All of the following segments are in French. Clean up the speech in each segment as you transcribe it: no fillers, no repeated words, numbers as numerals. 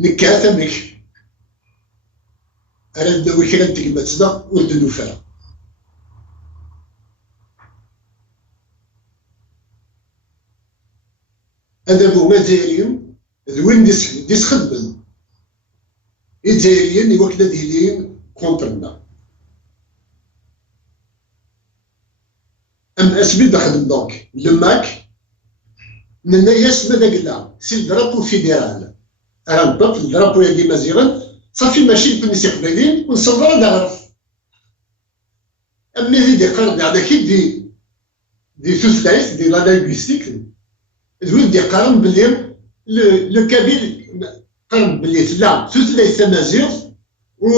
نكات أمك أنا ندوي كلا نتكلمتنا ولد نوفا هذا هو مازالين وين ديس خدمن الجزائريين يوكل ديالين كونترنا أم أسبي دخل دونك لماك ننا ياس ماذا قلنا سي الدرابو فيدرال راه نطلق الدرابو يدي مزيغا صافي ماشي بالنسبة قبيلين ونصبر نعرف أما دي قرن هذا كي دي سوسلايس دي لا لينغويستيك دوين دي قرن بلي لو كابيل قرن بلي لا سوسلايس مازيغ و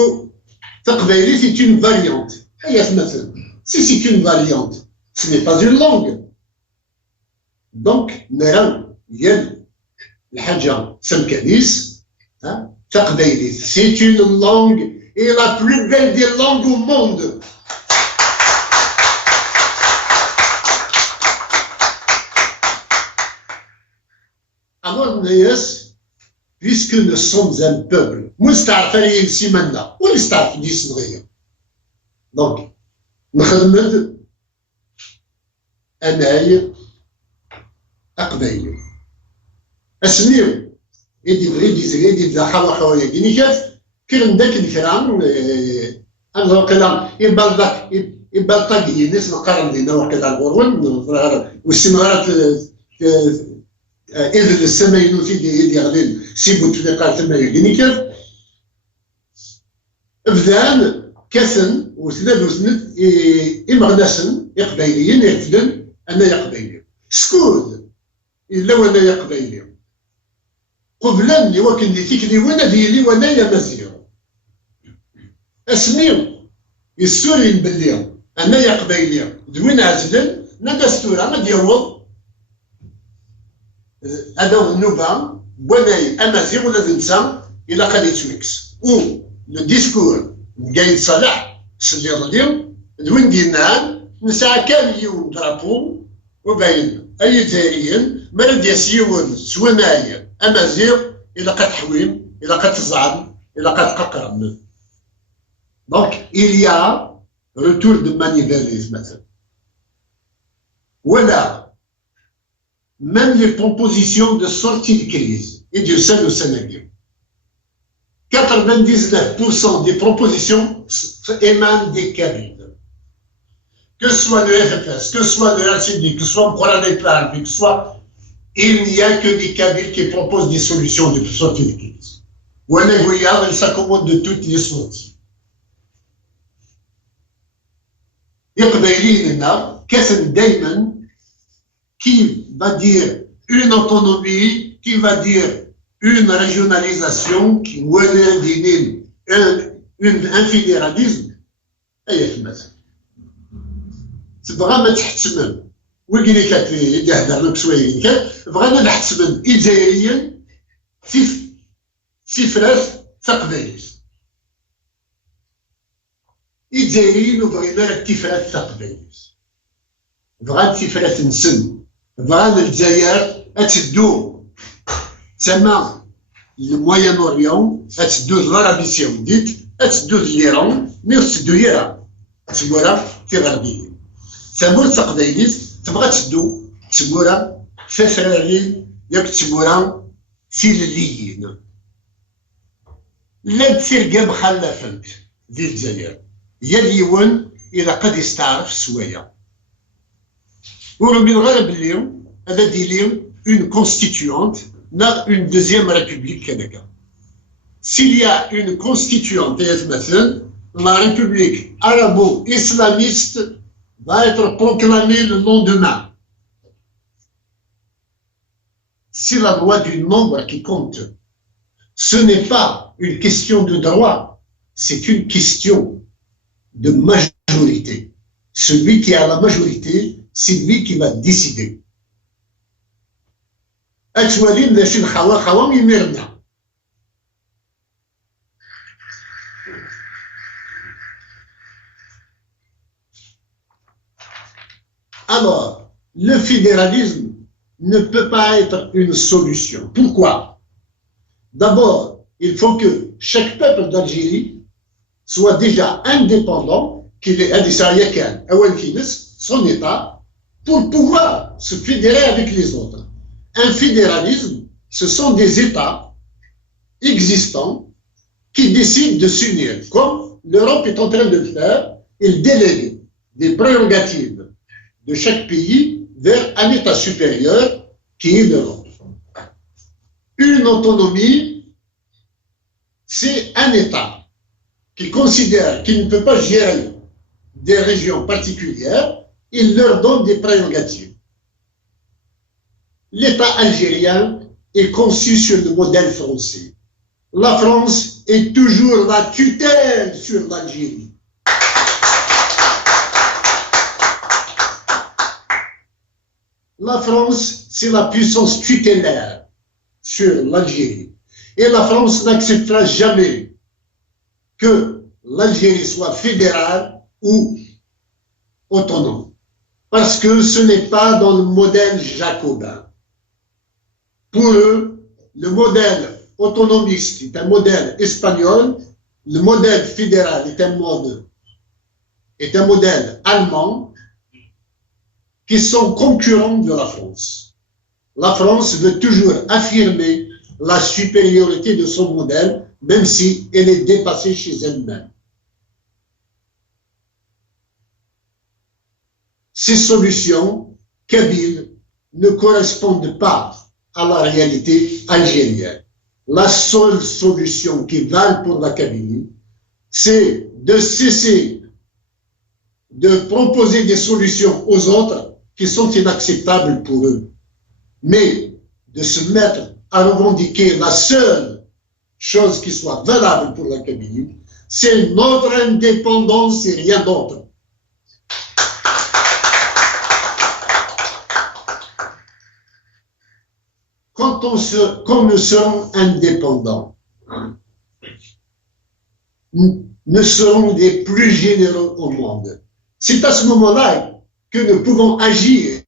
تقبيلي سي اون فاريونت هي مثلا سي اون فاريونت ce n'est pas une langue. Donc, نرى ديال الحاجة سمكانيس تقبيليت. C'est une langue et la plus belle des langues au monde. Alors, Néas, puisque nous sommes un peuple, مستعرف عليه سيمنا ونستعرف دي صغير. Donc, نخدم أناي أقبايلي أسميو يدي بدا حوا حوايا كيني كاف كيرن داك الكرام أنا وقيلا يبالطاقي ناس نقارن لينا وقيلا الغرون والسمارات إذن السماء ينوتي يدي غليل سيبو تفليقات تما كيني كاف بدان كاسن وثلاث وثنت إمغناسن إقبايليين يفدن أنا يقبيلي سكود إلا وانا يقبيلي قبلا اللي وكن دي تيكلي وانا ديالي وانا يا مزيغ اسميو السوريين باللي أنا يقبيلي دوين عزلن نادا ستورا ما ديوض هذا هو النوبة وانا أمازيغ ولا ذنسا إلا قاليت ميكس و لو ديسكور قايد صلاح سلي اليوم دوين دينان نسعى كان يوم درابو وباين أي جزائريين مرد يسيون سوانايا أمازيغ إلا قد حويم إلا قد تزعم إلا قد ققرن. Donc il y a retour de manivelle مثلا. Voilà. Même les propositions de sortie de crise et du sein au Sénégal. 99% des propositions émanent des Kabyles. Que ce soit le FFS, que ce soit le RCD, que ce soit le Coran Éclair, que ce soit... Il n'y a que des Kabyles qui proposent des solutions de sortie de crise. Ou un égoïard, il s'accommode de toutes les sorties. Iqbaili, Kessen Dayman, qui va dire une autonomie, qui va dire une régionalisation, qui va dire un fédéralisme, et بغا ما تحتمل ويقولي لك يهدر لك شويه كان بغانا نحتمل الجزائريين في فراس تقبيلي الجزائريين وبغينا لك تفراس تقبيلي بغا تفراس نسن بغانا الجزائر اتسدو تما الموين اوريون اتسدو العربي السعوديت اتسدو ليران مي تسدو يرا تسمورا في غربيين تمور تقبيليس تبغى تدو تمورا ففرارين ياك تمورا سيلليين لا تصير كاع مخلفنت ديال الجزائر هي اليوم إلا قد يستعرف سوايا ورمي الغرب اليوم هذا دياليهم اون كونستيتيونت نا اون دوزيام ريبوبليك كنكا s'il y a une constituante مثلا la république arabo-islamiste va être proclamée le lendemain. C'est la loi du nombre qui compte. Ce n'est pas une question de droit, c'est une question de majorité. Celui qui a la majorité, c'est lui qui va décider. Alors, le fédéralisme ne peut pas être une solution. Pourquoi? D'abord, il faut que chaque peuple d'Algérie soit déjà indépendant, qu'il ait son État, pour pouvoir se fédérer avec les autres. Un fédéralisme, ce sont des États existants qui décident de s'unir, comme l'Europe est en train de le faire. Il délègue des prérogatives de chaque pays vers un État supérieur qui est l'Europe. Une autonomie, c'est un État qui considère qu'il ne peut pas gérer des régions particulières, il leur donne des prérogatives. L'État algérien est conçu sur le modèle français. La France est toujours la tutelle sur l'Algérie. La France, c'est la puissance tutélaire sur l'Algérie. Et la France n'acceptera jamais que l'Algérie soit fédérale ou autonome. Parce que ce n'est pas dans le modèle jacobin. Pour eux, le modèle autonomiste est un modèle espagnol, le modèle fédéral est un modèle allemand, qui sont concurrents de la France. La France veut toujours affirmer la supériorité de son modèle, même si elle est dépassée chez elle-même. Ces solutions kabyles ne correspondent pas à la réalité algérienne. La seule solution qui vale pour la Kabylie, c'est de cesser de proposer des solutions aux autres qui sont inacceptables pour eux, mais de se mettre à revendiquer la seule chose qui soit valable pour la Kabylie, c'est notre indépendance et rien d'autre. Quand nous serons indépendants, nous serons les plus généreux au monde. C'est à ce moment-là que nous pouvons agir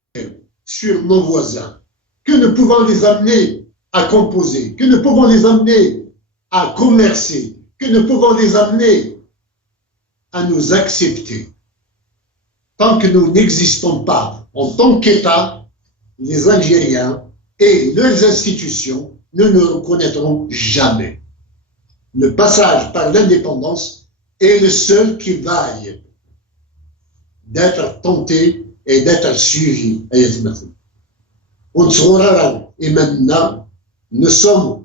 sur nos voisins, que nous pouvons les amener à composer, que nous pouvons les amener à commercer, que nous pouvons les amener à nous accepter. Tant que nous n'existons pas en tant qu'État, les Algériens et leurs institutions ne nous reconnaîtront jamais. Le passage par l'indépendance est le seul qui vaille d'être tenté et d'être suivi. Et maintenant, nous sommes